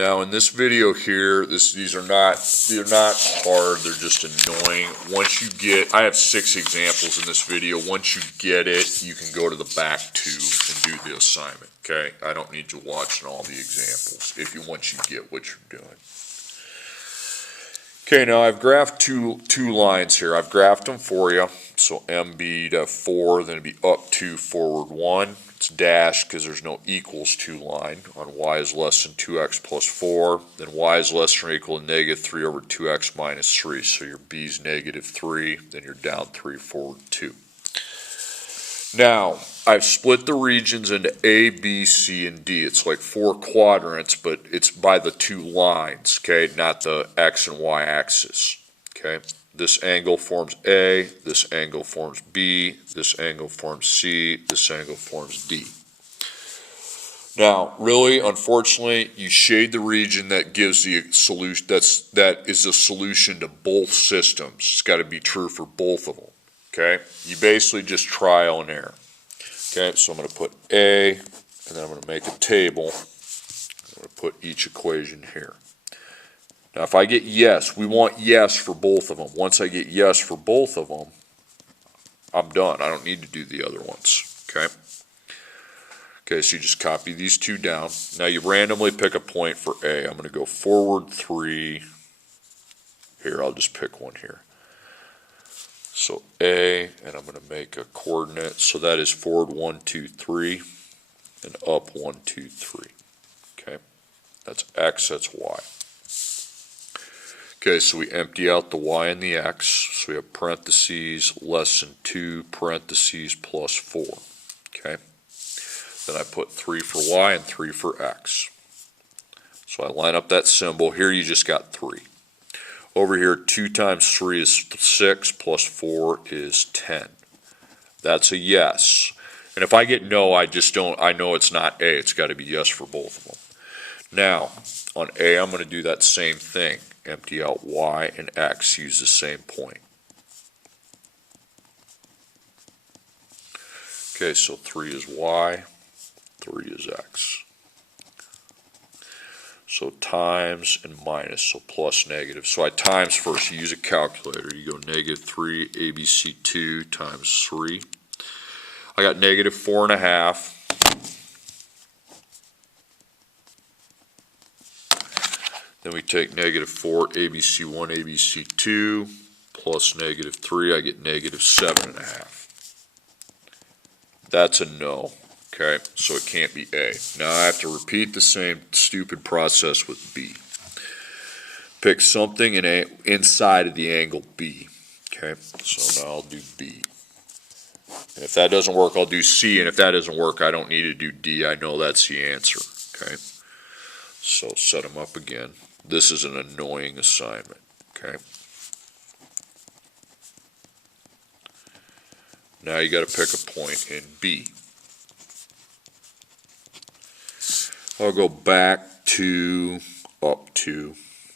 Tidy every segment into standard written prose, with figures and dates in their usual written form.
Now in this video here, they're not hard, they're just annoying. Once you get, I have 6 examples in this video. Once you get it, you can go to the back 2 and do the assignment, okay? I don't need you watching all the examples once you get what you're doing. Okay, now I've graphed two lines here. I've graphed them for you. So MB to 4, then it'd be up 2, forward 1. It's dashed because there's no equals to line on y is less than 2x plus 4. Then y is less than or equal to negative 3 over 2x minus 3. So your b is negative 3, then you're down 3, forward 2. Now, I've split the regions into A, B, C, and D. It's like 4 quadrants, but it's by the 2 lines, okay, not the x and y axis, okay? This angle forms A, this angle forms B, this angle forms C, this angle forms D. Now, really, unfortunately, you shade the region that gives the solution, that is the solution to both systems. It's got to be true for both of them. Okay, you basically just trial and error. Okay, so I'm going to put A, and then I'm going to make a table. I'm going to put each equation here. Now, if I get yes, we want yes for both of them. Once I get yes for both of them, I'm done. I don't need to do the other ones. Okay. Okay, so you just copy these 2 down. Now you randomly pick a point for A. I'm going to go forward 3. Here, I'll just pick one here. So A, and I'm going to make a coordinate, so that is forward 1, 2, 3, and up 1, 2, 3. Okay, that's X, that's Y. Okay, so we empty out the Y and the X, so we have parentheses less than 2, parentheses plus 4. Okay, then I put 3 for Y and 3 for X. So I line up that symbol. Here you just got 3. Over here, 2 times 3 is 6, plus 4 is 10. That's a yes. And if I get no, I know it's not A. It's got to be yes for both of them. Now, on A, I'm going to do that same thing. Empty out Y and X. Use the same point. Okay, so 3 is Y, 3 is X. So times and minus, so plus negative. So I times first. You use a calculator. You go negative 3 ABC2 times 3. I got negative 4.5. Then we take negative 4 ABC1 ABC2 plus negative 3. I get negative 7.5. That's a no. Okay, so it can't be A. Now I have to repeat the same stupid process with B. Pick something inside of the angle B. Okay, so now I'll do B. And if that doesn't work, I'll do C. And if that doesn't work, I don't need to do D. I know that's the answer. Okay, so set them up again. This is an annoying assignment. Okay. Now you got to pick a point in B. I'll go back 2, up 2,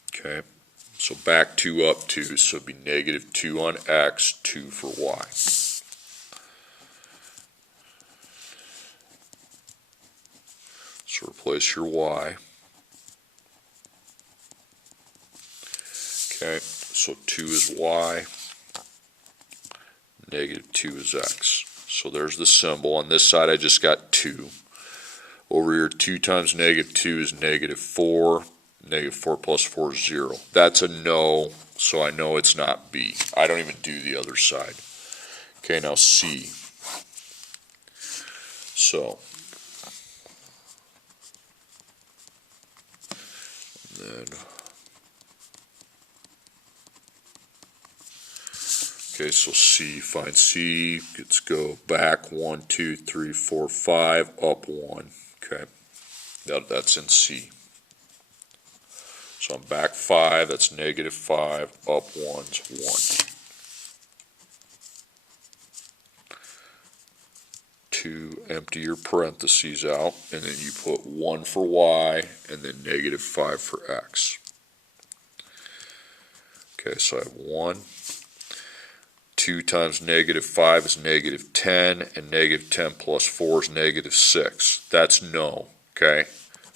okay, so back 2, up 2, so it'd be negative 2 on X, 2 for Y. So replace your Y. Okay, so 2 is Y, negative 2 is X. So there's the symbol. On this side I just got 2. Over here, 2 times negative 2 is negative 4. Negative 4 plus 4 is 0. That's a no, so I know it's not B. I don't even do the other side. Okay, now C. So, then, okay, so C, find C. Let's go back 1, 2, 3, 4, 5, up 1. Okay, that's in C. So I'm back 5, that's negative 5, up 1's 1. 2, empty your parentheses out, and then you put 1 for Y, and then negative 5 for X. Okay, so I have 1. 2 times negative 5 is negative 10, and negative 10 plus 4 is negative 6. That's no, okay?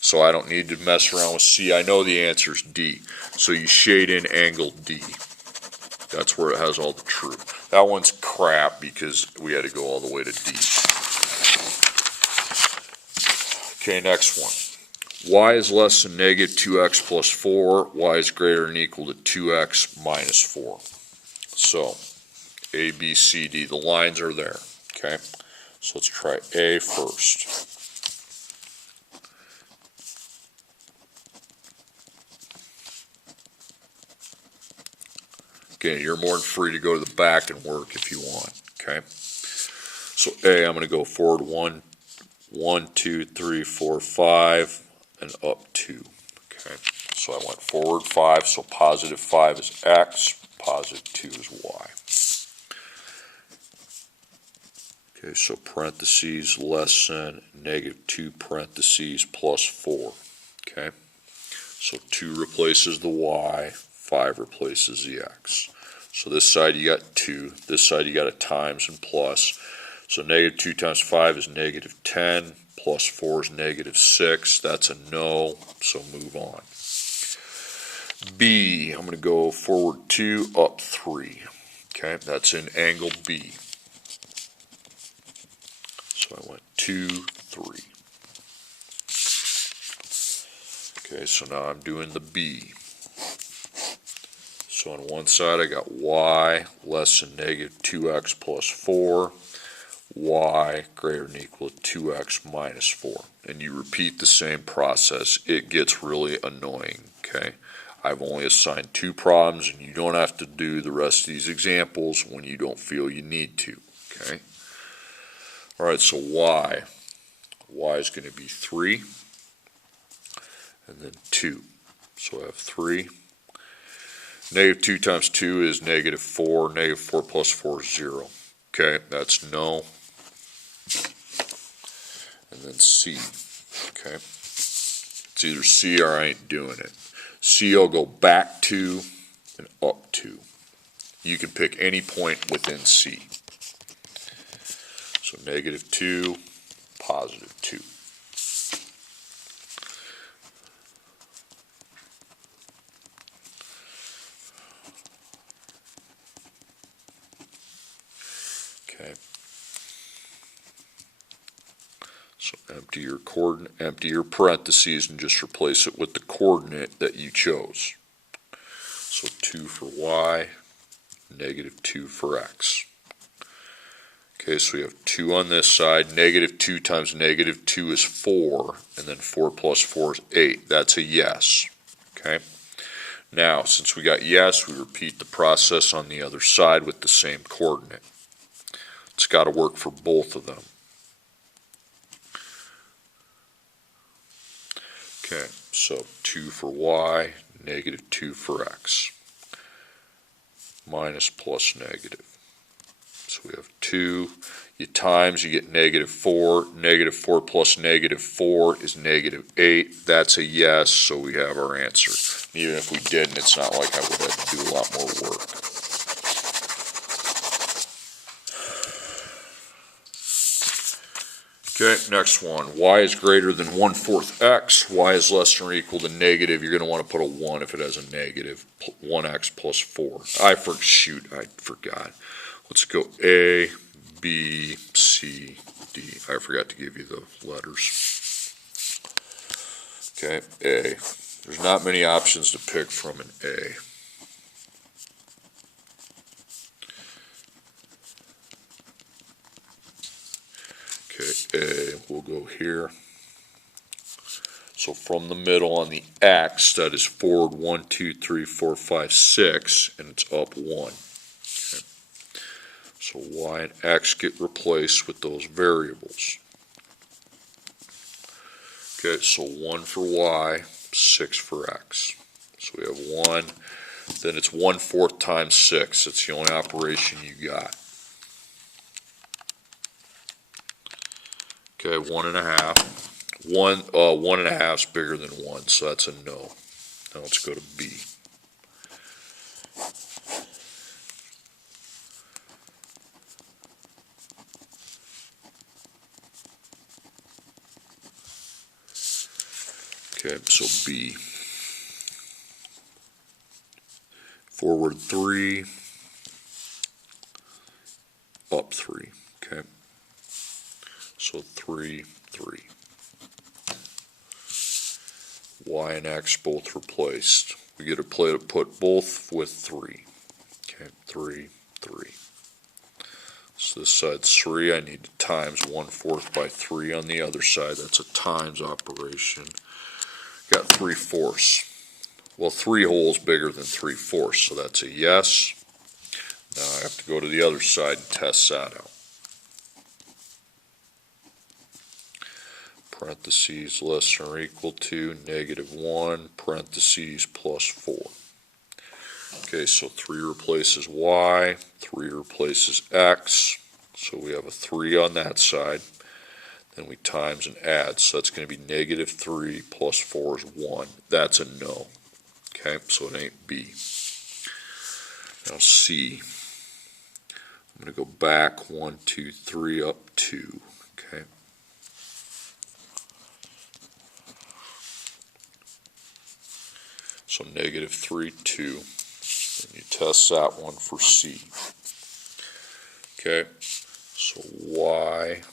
So I don't need to mess around with C. I know the answer is D. So you shade in angle D. That's where it has all the true. That one's crap because we had to go all the way to D. Okay, next one. Y is less than negative 2x plus 4. Y is greater than or equal to 2x minus 4. So, A, B, C, D. The lines are there. Okay, so let's try A first. Okay, you're more than free to go to the back and work if you want. Okay, so A, I'm going to go forward 1, 2, 3, 4, 5, and up 2. Okay, so I went forward 5, so positive 5 is x, positive 2 is y. Okay, so parentheses less than negative 2 parentheses plus 4. Okay, so 2 replaces the y, 5 replaces the x. So this side you got 2, this side you got a times and plus. So negative 2 times 5 is negative 10, plus 4 is negative 6. That's a no, so move on. B, I'm going to go forward 2, up 3. Okay, that's in angle B. So I went 2, 3. Okay, so now I'm doing the B. So on one side I got y less than negative 2x plus 4. Y greater than or equal to 2x minus 4. And you repeat the same process. It gets really annoying, okay? I've only assigned 2 problems, and you don't have to do the rest of these examples when you don't feel you need to, okay? All right, so y is going to be 3, and then 2. So I have 3. Negative 2 times 2 is negative 4. Negative 4 plus 4 is 0. Okay, that's no. And then C. Okay, it's either C or I ain't doing it. C will go back 2 and up 2. You can pick any point within C. So negative 2, positive 2. Okay. So empty your coordinate, empty your parentheses, and just replace it with the coordinate that you chose. So 2 for y, negative 2 for x. Okay, so we have 2 on this side. Negative 2 times negative 2 is 4, and then 4 plus 4 is 8. That's a yes. Okay. Now, since we got yes, we repeat the process on the other side with the same coordinate. It's got to work for both of them. Okay, so 2 for y, negative 2 for x. Minus plus negative. So we have 2, you times, you get negative 4. Negative 4 plus negative 4 is negative 8. That's a yes, so we have our answer. Even if we didn't, it's not like I would have to do a lot more work. Okay, next one. Y is greater than 1/4 x. Y is less than or equal to negative. You're going to want to put a 1 if it has a negative. 1x plus 4. I forgot. Let's go A, B, C, D. I forgot to give you the letters. Okay, A. There's not many options to pick from an A. Okay, A, we'll go here. So from the middle on the X, that is forward 1, 2, 3, 4, 5, 6, and it's up 1. Okay. So Y and X get replaced with those variables. Okay, so 1 for Y, 6 for X. So we have 1, then it's 1/4 times 6. That's the only operation you got. Okay, 1.5. 1.5 is bigger than 1, so that's a no. Now let's go to B. Okay, so B. Forward 3, up 3. Okay, so 3, 3. Y and X both replaced. We get a play to put both with 3. Okay, 3, 3. So this side's 3. I need to times 1/4 by 3 on the other side. That's a times operation. Got 3/4. Well, 3 whole is bigger than 3/4, so that's a yes. Now I have to go to the other side and test that out. Parentheses less than or equal to -1, parentheses plus 4. Okay, so 3 replaces y, 3 replaces x, so we have a 3 on that side. Then we times and add, so that's going to be -3 plus 4 is 1. That's a no. Okay, so it ain't B. Now C. I'm going to go back 1, 2, 3, up 2. Okay. So -3, 2. And you test that one for C. Okay, so y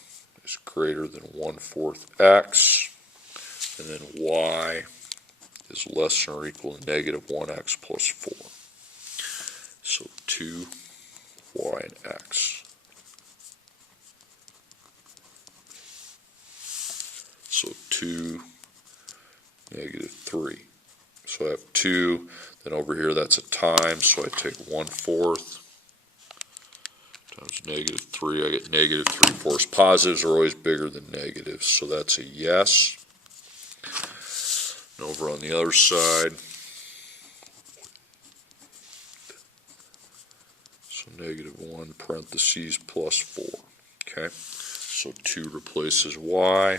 is greater than 1/4 x, and then y is less than or equal to -1x plus 4. So 2 y and x. So 2, -3. So I have 2, then over here that's a times, so I take 1/4 times -3, I get -3/4. Positives are always bigger than negatives, so that's a yes. And over on the other side, so -1 parentheses plus 4. Okay, so 2 replaces y,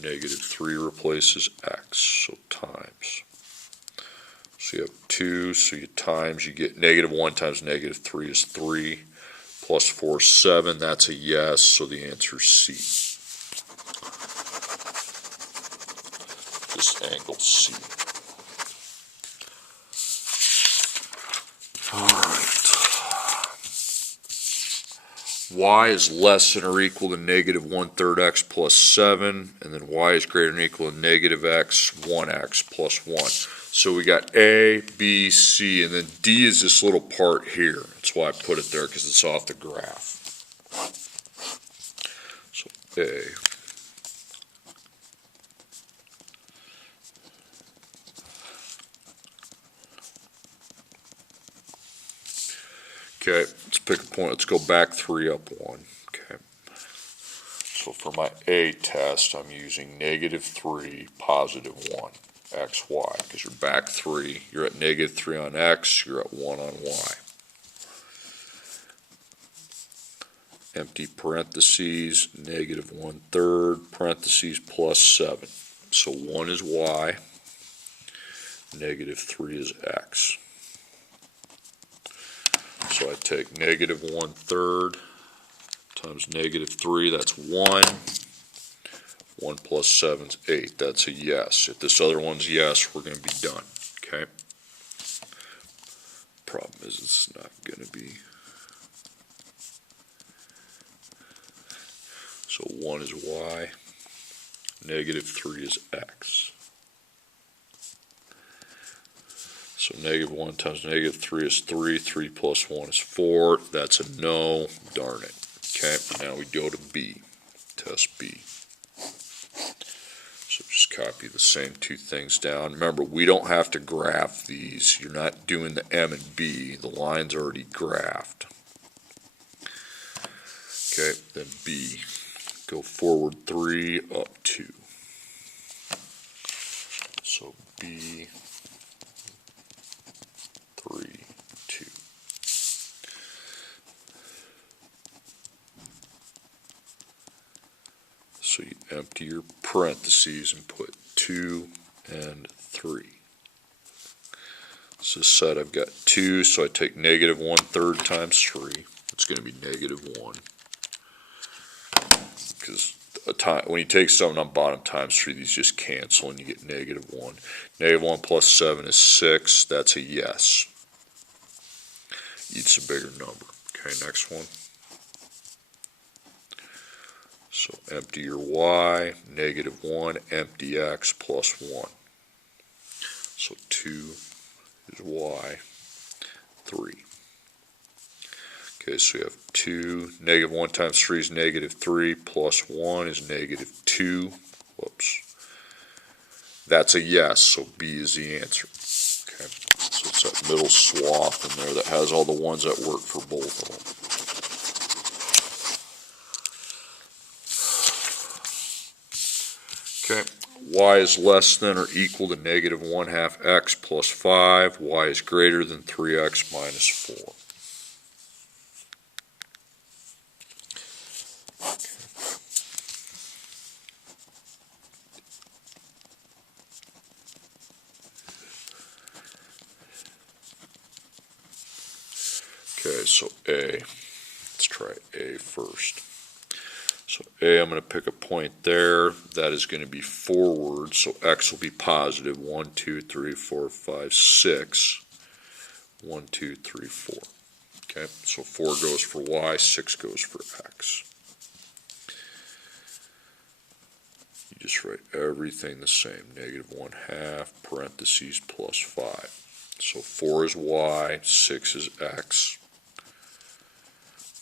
-3 replaces x, so times. So you have 2, so you times, you get -1 times -3 is 3, plus 4 is 7, that's a yes, so the answer is C. Just angle C. Alright. Y is less than or equal to -1/3 x plus 7, and then y is greater than or equal to -x, 1x plus 1. So we got A, B, C, and then D is this little part here. That's why I put it there, because it's off the graph. So A. Okay, let's pick a point. Let's go back 3 up 1. Okay. So for my A test, I'm using -3, +1, x, y, because you're back 3. You're at -3 on x, you're at 1 on y. Empty parentheses, -1/3, parentheses plus 7. So 1 is y, -3 is x. So I take -1/3 times -3, that's 1. 1 plus 7 is 8, that's a yes. If this other one's yes, we're going to be done, okay? Problem is it's not going to be. So 1 is y, -3 is x. So -1 times -3 is 3, 3 plus 1 is 4, that's a no, darn it. Okay, now we go to B, test B. So just copy the same 2 things down. Remember, we don't have to graph these. You're not doing the M and B. The line's already graphed. Okay, then B. Go forward 3, up 2. So B, 3, 2. So you empty your parentheses and put 2 and 3. So this side I've got 2, so I take -1/3 times 3. It's going to be -1. Because when you take 7 on bottom times 3, these just cancel and you get -1. -1 plus 7 is 6. That's a yes. Eats a bigger number. Okay, next one. So empty your y, -1, empty x plus 1. So 2 is y, 3. Okay, so you have 2, -1 times 3 is -3, plus 1 is -2. Whoops. That's a yes, so B is the answer. Okay, so it's that middle swath in there that has all the ones that work for both of them. Okay, y is less than or equal to -1/2 x plus 5. Y is greater than 3x minus 4. Okay, so A. Let's try A first. So A, I'm going to pick a point there. That is going to be forward, so x will be positive. 1, 2, 3, 4, 5, 6. 1, 2, 3, 4. Okay, so 4 goes for y, 6 goes for x. You just write everything the same. -1/2, parentheses, plus 5. So 4 is y, 6 is x.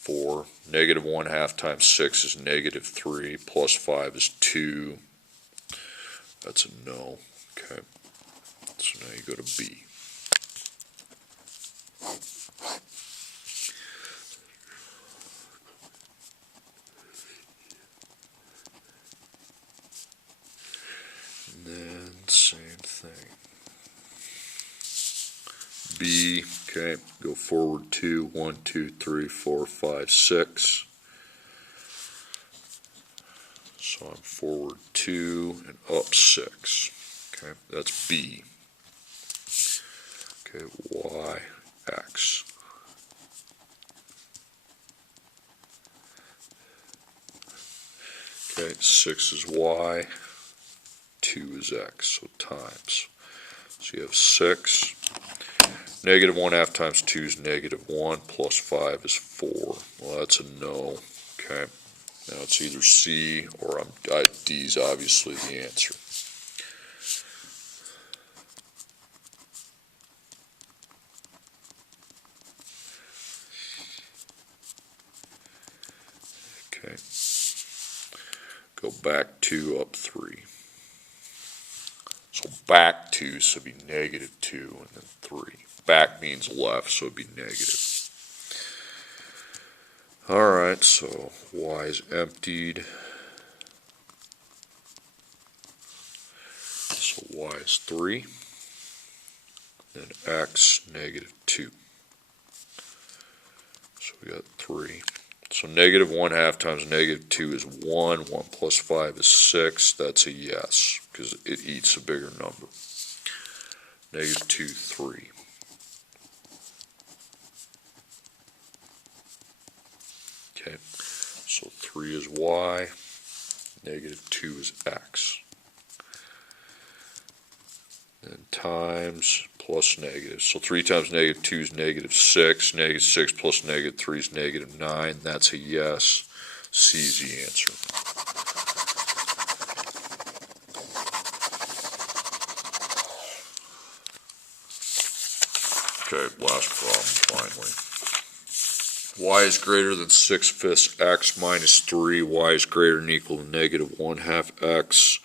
4, -1/2 times 6 is -3, plus 5 is 2. That's a no. Okay, so now you go to B. And then same thing. B, okay, go forward 2, 1, 2, 3, 4, 5, 6. So I'm forward 2 and up 6. Okay, that's B. Okay, y, x. Okay, 6 is y, 2 is x, so times. So you have 6. -1/2 times 2 is -1, plus 5 is 4. Well, that's a no. Okay, now it's either C or D is obviously the answer. Okay, go back 2, up 3. So back 2, so it'd be -2 and then 3. Back means left, so it'd be negative. Alright, so y is emptied. So y is 3. Then x, -2. So we got 3. So -1/2 times -2 is 1. 1 plus 5 is 6. That's a yes, because it eats a bigger number. -2, 3. Okay, so 3 is y, -2 is x. And times plus negative. So 3 times -2 is -6. -6 plus -3 is -9. That's a yes. C is the answer. Okay, last problem finally. Y is greater than 6/5 x minus 3. Y is greater than or equal to -1/2 x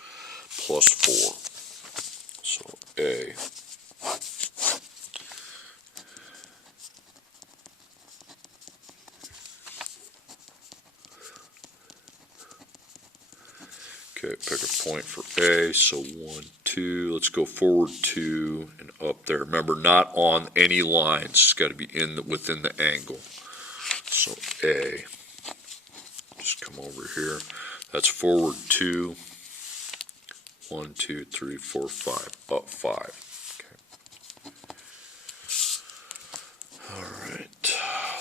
plus 4. So A. Okay, pick a point for A. So 1, 2. Let's go forward 2 and up there. Remember, not on any lines. It's got to be within the angle. So A. Just come over here. That's forward 2. 1, 2, 3, 4, 5. Up 5. Okay. All right.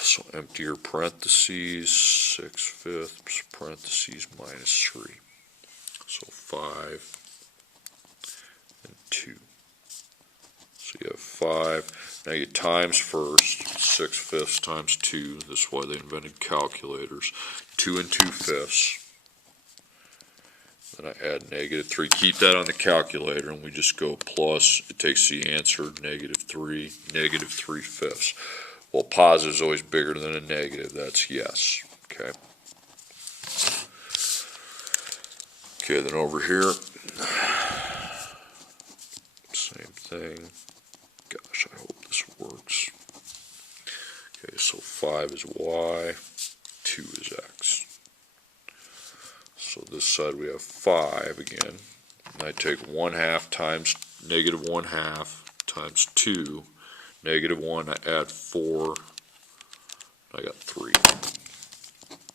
So empty your parentheses, 6/5 parentheses minus 3. So 5 and 2. So you have 5. Now you times first, 6/5 times 2. This is why they invented calculators. 2 and 2/5. Then I add -3. Keep that on the calculator, and we just go plus. It takes the answer, -3, -3/5. Well, positive is always bigger than a negative. That's yes. Okay. Okay, then over here, same thing. Gosh, I hope this works. Okay, so 5 is y, 2 is x. So this side we have 5 again. And I take 1/2 times -1/2 times 2. -1, I add 4. I got 3.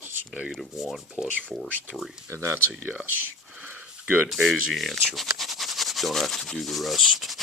It's -1 plus 4 is 3. And that's a yes. Good. A is the answer. Don't have to do the rest.